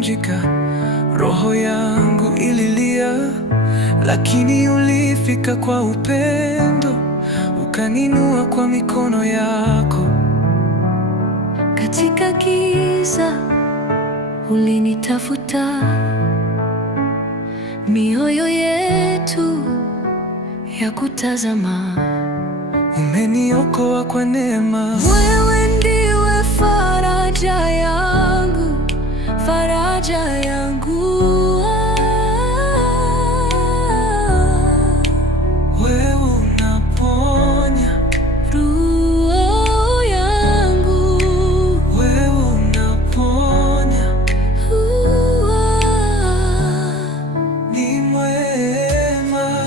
nilivunjika, roho yangu ililia, lakini ulifika kwa upendo, ukaninua kwa mikono yako. Katika giza ulinitafuta, mioyo yetu ya kutazama. Umeniokoa kwa neema. Wewe ndiwe faraja yangu, faraja yangu. Wewe unaponya roho yangu, wewe unaponya. Ni mwema.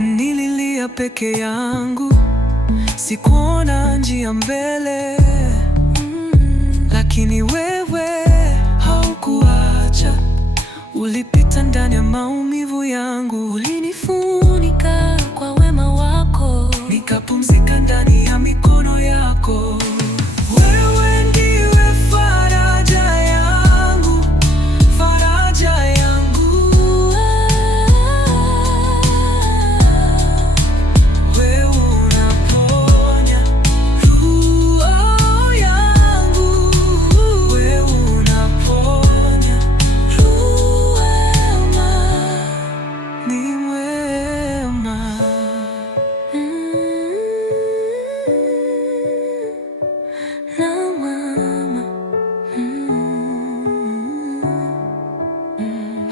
Nililia peke yangu, sikuona njia mbele, lakini wewe haukuacha. Ulipita ndani ya maumivu yangu, ulinifunika kwa wema wako, nikapumzika ndani ya mikono yako. Wewe ndiwe faraja yangu, faraja yangu. Wewe unaponya roho yangu, wewe unaponya. Ni mwema.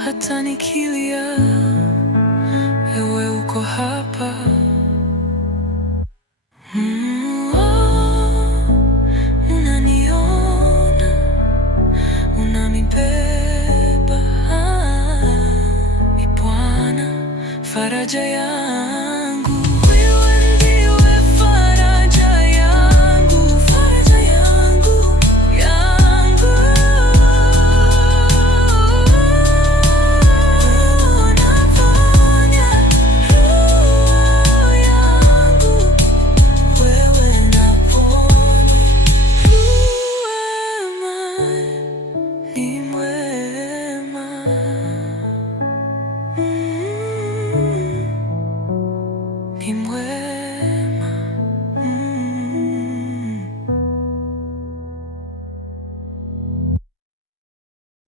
Hata nikilia, wewe uko hapa. Unaniona, unanibeba. Ni Bwana, faraja yangu. Wewe ndiwe faraja yangu, faraja yangu, yangu. Unaponya roho yangu, wewe unaponya. Ni mwema. Ni mwema.